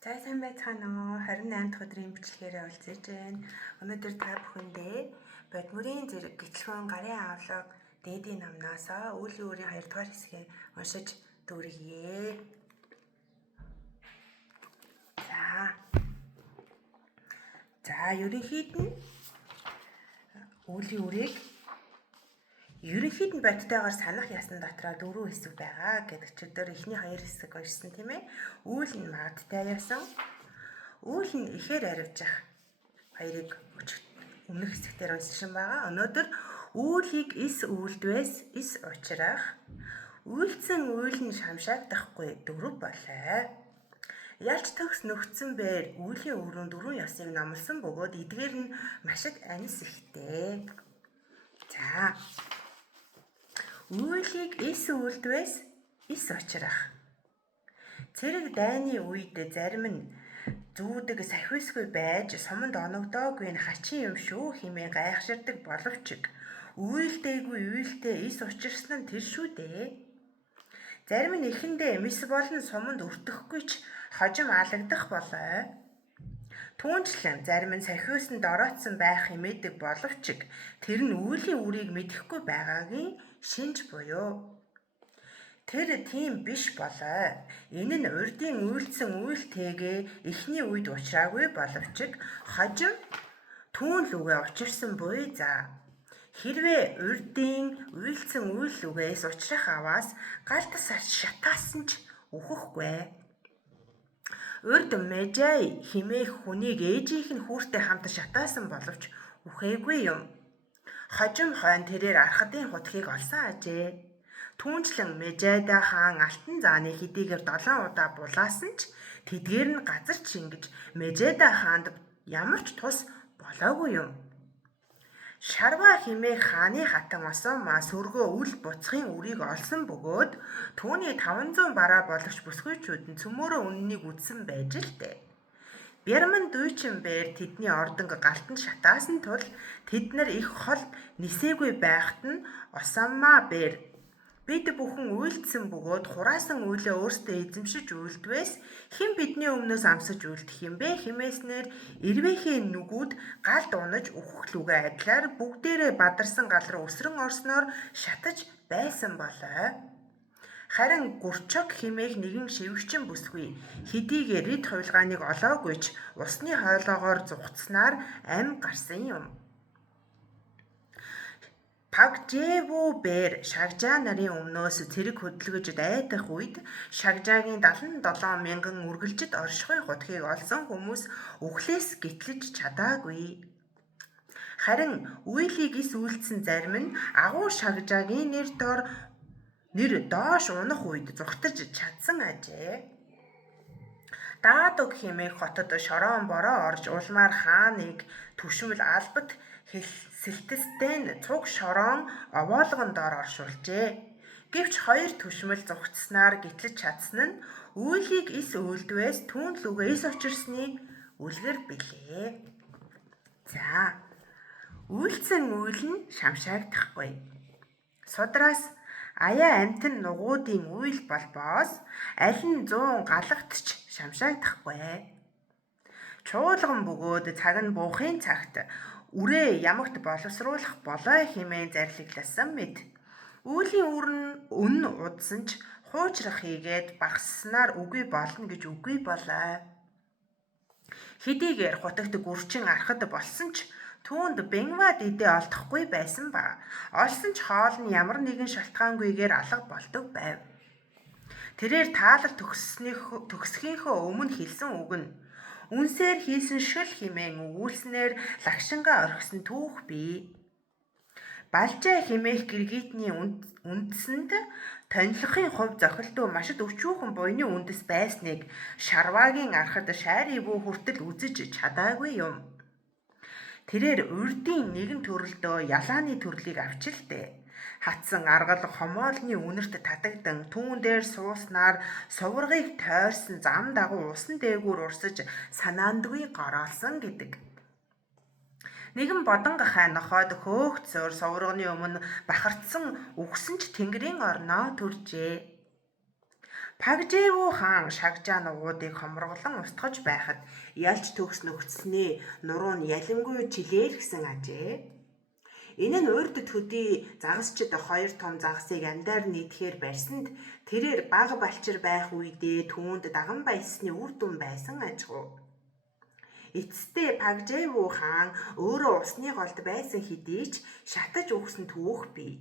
За сайн байцгаана уу. 28 дахь өдрийн бичлэгээрээ уулзаж байна. Өнөөдөр та бүхэндээ Бодмөрийн зэрэг гитлгүүн гарын авлага дээдийн намнаас үлийн өөрийн 2 дугаар хэсгийг уншиж дүүргье. За ерөнхийд нь үлийн үрийг ерөнхийд нь бодтойгоор санах ясна дотроо 4 хэсэг байгаа гэдэг чигтэр эхний 2 хэсэг уншсан тийм ээ. Үйл нь магадтай ясан. Үйл нь ихээр аривжих хоёрыг өмнөх хэсгээр уншсан байгаа. Өнөөдөр үүлийг эс үйлдвэс эс учрах, үйлцэн үйл нь шамшаагдахгүй дөрөв болоо. Ялч төгс нөхцөн бээр үлийн өрөөнд 4 ёсыг номлосон бөгөөд эдгээр нь маш их анис ихтэй. За үйлийг эс үйлдвэс эс учрах. Цэрэг дайны үед зарим нь зүүдэг сахиусгүй байж суманд оногдоогүй нь хачин юм шүү хэмээн гайхширдаг боловч үйлдээгүй үйлдээ эс учирсан нь тэр шүү дээ. Зарим нь эхэндээ мис болон суманд өртөхгүй ч хожим алагдах болоо. Түүнчлэн зарим нь сахиусанд ороодсон байх хэмээдэг боловч тэр нь үлийн үрийг мэдэхгүй байгаагийн шинж буюу тэр тийм биш болоо. Энэ нь урдын үйлцэн үйлтэйгээ эхний үед учраагүй боловч хожим түүн лүгээ учирсан буй за. Хэрвээ урдын үйлцэн үйл лүгээс учрах аваас галтас шатаасан ч үхэхгүй. Урд мэжэй химээх хүнийг ээжийнх нь хүүртэй хамт шатаасан боловч үхээгүй юм. Хожим хойно тэрээр архадын хутгийг олсон ажээ. Түүнчлэн Мэжайда хаан алтан зааны хэдийгээр 7 удаа булаасан ч тэдгээр нь газар чингэж Мэжайда хаанд ямар ч тус болоогүй юм. Шарва химээх хааны хатан осоомаа сөргөө үл буцхын үрийг олсон бөгөөд түүний 500 бараа болгоч бүсгүйчүүд нь цөмөөрөө үннийг үдсэн байж л дээ. Бярман дүйчин бээр тэдний ордонг галтанд шатаасан тул тэд нар их хол нисээгүй байхад нь осоомаа бээр бид бүхэн үйлдсэн бөгөөд хураасан үйлээ өөрсдөө эзэмшиж үйлдвэс хэн бидний өмнөөс амсаж үйлдэх юм бэ хэмээснээр эрвээхээ нүгүүд галд унаж үхэх лүгээ адилаар бүгдээрээ бадарсан гал руу өсрөн орсноор шатаж байсан болоо. Харин гурчог химээх нэгэн шивгчин бүсгүй хэдийгээр рид хувилгааныг олоогүй ч усны хоолоогоор зүгтснаар ам гарсан юм. Пагжэвүү бээр шагжаа нарын өмнөөс цэрэг хөдөлгөж дайдах үед шагжаагийн 77 мянган үргэлжид оршихуй хутгийг олсон хүмүүс үхлээс гитлэж чадаагүй. Харин үйлийг эс үйлдсэн зарим нь агуу шагжаагийн нэр доош унах үед зүгтж чадсан ажээ. Даадаг хэмээх хотод шороон бороо орж улмаар хааныг түшмэл албат сэлтэстэй нь цуг шороон овоолгон доор оршуулжээ. Гэвч 2 түшмэл зүгтснаар гитлэж чадсан нь үйлийг эс үйлдвэс түүн лүгээ эс учирсны үлгэр билээ. За үйлцэн үйл нь шамшаагдахгүй. Судраас аяа амтэн нугуудын үйл болбоос аль нь 100 галагт ч шамшаагдахгүй. Чуулган бөгөөд цаг нь буухын цагт үрээ ямагт боловсруулах болоо хэмээн зарлагласан мэд. Үлийн үн удсан ч хуучрах хийгээд багасснаар үгүй болно гэж үгүй болоо. Хэдийгээр хутагт гүрчин архад болсон ч түүнд бэнгва дидэ олдохгүй байсан ба олсон ч хоол нь ямар нэгэн шалтгаангүйгээр алга болдог байв. Тэрээр таалал төгсөхийнхөө өмнө хэлсэн үг нь үнсээр хийсэн шөл химээн өгүүлснээр лагшингаа орхисон түүх бий. Балжаа химээх гэргитний үндэсэнд тонилгохын хувь зохилтуу маш өвчүүхэн буйны үндэс байсныг шарвагийн архад шайрын бүү хүртэл үзэж чадаагүй юм. Тэрээр урдын нэгэн төрөлдөө ялааны төрлийг авчилдээ. Хатсан аргал хомоолны үнэрт татагдан түүн дээр сууснаар суврагыг тойрсон зам дагуу усан дээгүүр урсаж санаандгүй гороолсон гэдэг. Нэгэн бодонго хай нохоод хөөгцөөр суврагны өмнө бахарцсан үгсэн ч тэнгэрийн орноо төржээ. Пагжээвүү хаан шагжаа нугуудыг хомроглон устгаж байхад ялж төгс нөхцснээ нуруу нь ялангүй чилээл гисэн ажээ. Энэ нь урд төдий загасчид хоёр том загасыг амдаар нийтгэхээр барьсанд тэрээр бага балчир байх үедээ түүнд даган баясны үр дүн байсан ажгүй. Эцэстээ Пагжээвүү хаан өөрөө усны голд байсан хэдий ч шатаж үхсэн түүх бий.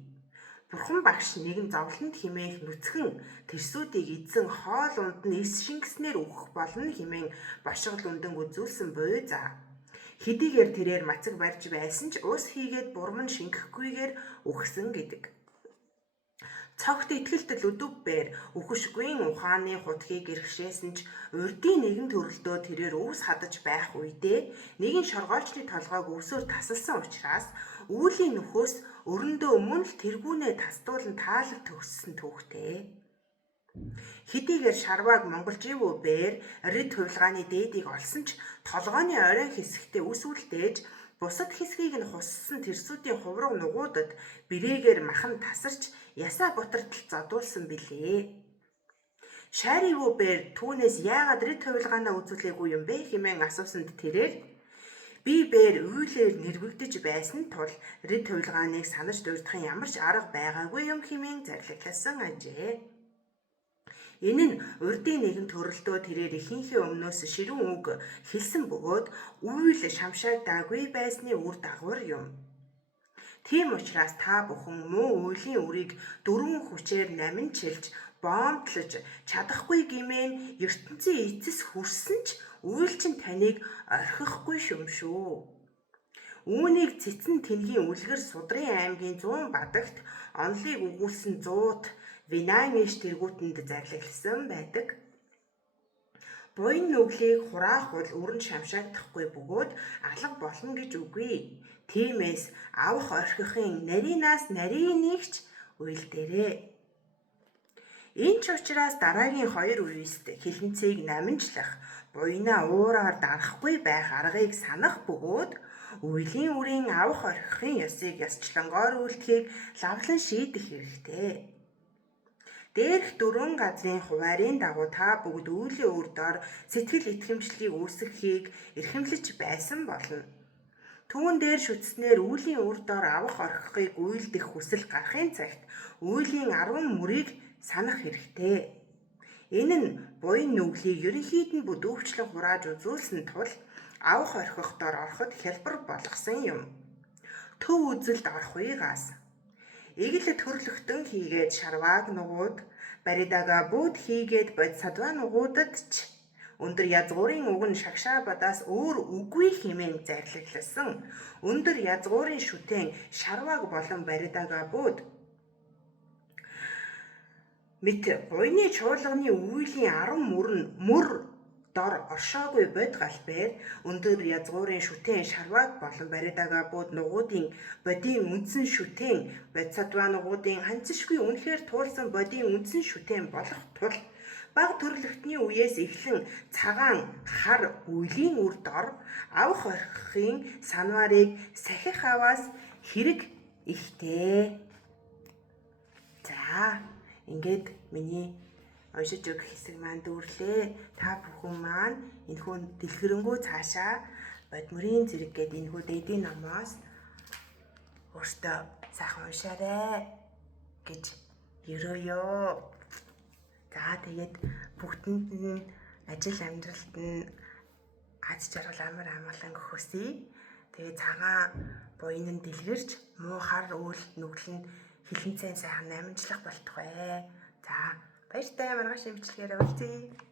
Бурхан багш нэгэн зовлонд химээх нүцгэн тэрсүүдийг эзэн хоол унд нь эс шингэснээр үхэх болно хэмээн бошгол үндэн үзүүлсэн буй за. Хэдийгээр тэрээр мацаг барьж байсан ч ус хийгээд бурман шингэхгүйгээр үхсэн гэдэг. Цогт итгэлт Лүдүббээр үхшгүйн ухааны хутгийг иргэшээсэн ч урдийн нэгэн төрөлдөө тэрээр өвс хадаж байх үедээ нэгэн шоргоолчны толгойг өвсөөр тасалсан учраас үүлийн нөхөөс өрөндөө мөн л тэргүүнээ тасдуулан таалаг төгссөн түүхтэй. Хэдийгээр Шарваг Монголживүү бээр рид хувилгааны дээдийг олсон ч толгойн оройн хэсэгтээ үс үлдээж бусад хэсгийг нь хуссан тэрсүүдийн хувраг нугуудад бирээгээр махан тасарч ясаа бутартал задуулсан билээ. Шаривүү бээр түүнээс яагаад рид хувилгаанаа үзүүлээгүй юм бэ хэмээн асуусанд тэрээр би бээр үйлээр нэрвэгдэж байсан тул рид хувилгааныг санаж дурдахын ямар ч арга байгаагүй юм хэмээн зарлагласан ажээ. Энэ нь урдийн нэгэн төрөлдөө тэрээр ихэнхээ өмнөөс ширүүн үг хэлсэн бөгөөд үйл шамшаагдаагүй байсны үр дагавар юм. Тийм учраас та бүхэн муу үйлийн үрийг дөрвөн хүчээр наминчилж, боомтлож чадахгүй гэмээн ертөнцийн эцэс хүрсэн ч үйл чинь таныг орхихгүй юм шүү. Үүнийг Цэцэн Тэнгийн үлгэр Судрын аймгийн 100 бадагт онолыг өгүүлсэн 100-т Винаниш тэргүүтэнд зарлагласан байдаг. Буян нүглийг хураахвал өрн шамшаагдахгүй бөгөөд алга болно гэж үгүй. Тиймээс авах орхихын нарийнаас нарийнийгч уйлдээрээ. Энэ ч учраас дараагийн 2 үеист хилэнцгийг наминжлах, буйнаа уураар дарахгүй байх аргыг санах бөгөөд үйлийн үрийн авах орхихын ёсыг ёсчлонгоор үйлдэхийг лавлан шийдэх хэрэгтэй. Дээрх 4 газрын хуваарын дагуу та бүгд үйлийн үр дор сэтгэл итгэмжлэлийг үүсгэхийг эрхэмлэж байсан болно. Түүн дээр шүтснээр үйлийн үр дор авах орхихыг үйлдэх хүсэл гарахын цагт үйлийн 10 мөрийг санах хэрэгтэй. Энэ нь буян нүглийг ерөнхийд нь бүдүүвчлэн хурааж үзүүлсэн тул авах орхих дор ороход хялбар болгосон юм. Төв үзэлд орох үеигаас Игэл төрлөختөн хийгээд Шарваг нугууд, Баридага бүүд хийгээд Бодисадва нугуудад ч өндөр язгуурын үг нь Шагшаабадаас өөр үгүй хэмээн зарлагласан. Өндөр язгуурын шүтэн Шарваг болон Баридага бүүд мэт буйны чуулганы үйлийн 10 мөр дор оршоогүй бод галбээр өндөр язгуурын шүтэн Шарваг болон Баридага бүүд нугуудын бодийн үндсэн шүтэн Бодисадва нугуудын ханцшгүй үнэхээр туулсан бодийн үндсэн шүтэн болох тул баг төрлөختний үеэс эхлэн цагаан хар үйлийн үр дор авах орхихын санварыг сахих аваас хэрэг ихтэй. За ингээд миний уншиж өгөх хэсэг маань дүүрлээ. Та бүхэн маань энэхүү дэлгэрэнгүй цаашаа Бодмөрийн зэрэг гээд энэхүү дээдийн номоос өөртөө сайхан уншаарай гэж ерөөё. За тэгээд бүгдэнд нь ажил амьдралд нь аз жаргал амар амгалан өгөхөсэй. Тэгээд цагаан буян нь дэлгэрч муу хар үйл нүглэн хилэнцэн сайхан намжлах болтугай. За баяртай маргааш имчилгээрээ уулзъя.